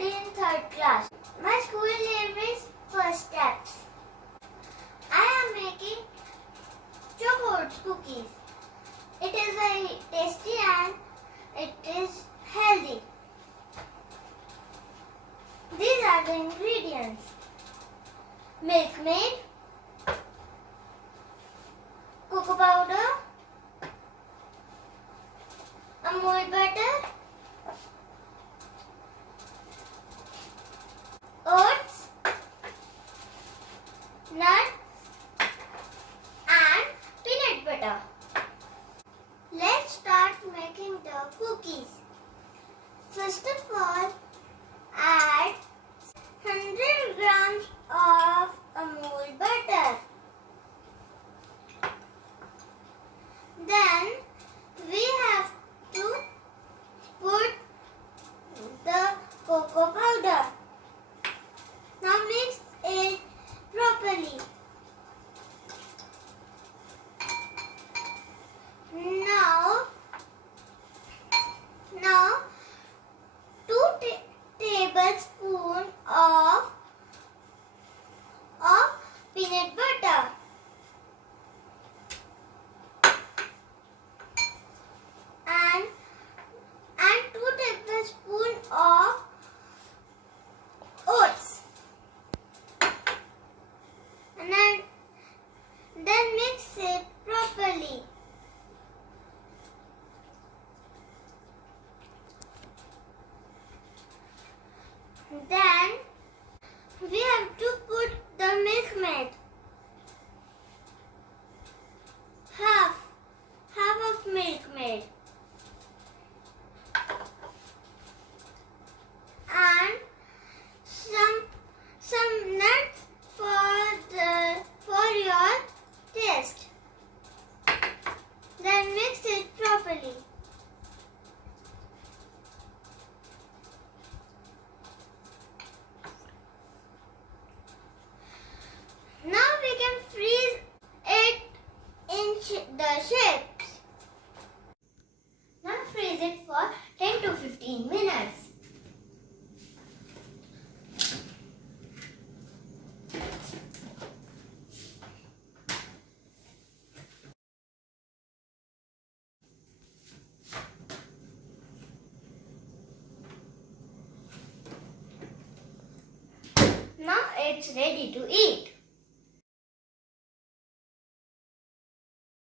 study in 3rd class. My school name is First Steps. I am making ChocoOat Cookies. It is very tasty and it is healthy. These are the ingredients: milkmaid, cocoa powder, Amul butter, oats, nuts and peanut butter. Let's start making the cookies. First of all, add 100 grams of Amul butter. Then we have to put the cocoa powder. Now mix it properly. Now 2 tablespoons of peanut butter. And 2 tablespoons of oats. And then mix it properly. Then we have to put the milkmaid. Half of milkmaid. And some nuts for your taste. Then mix it properly. Now we can freeze it in the shapes. Now freeze it for 10 to 15 minutes. Now it's ready to eat.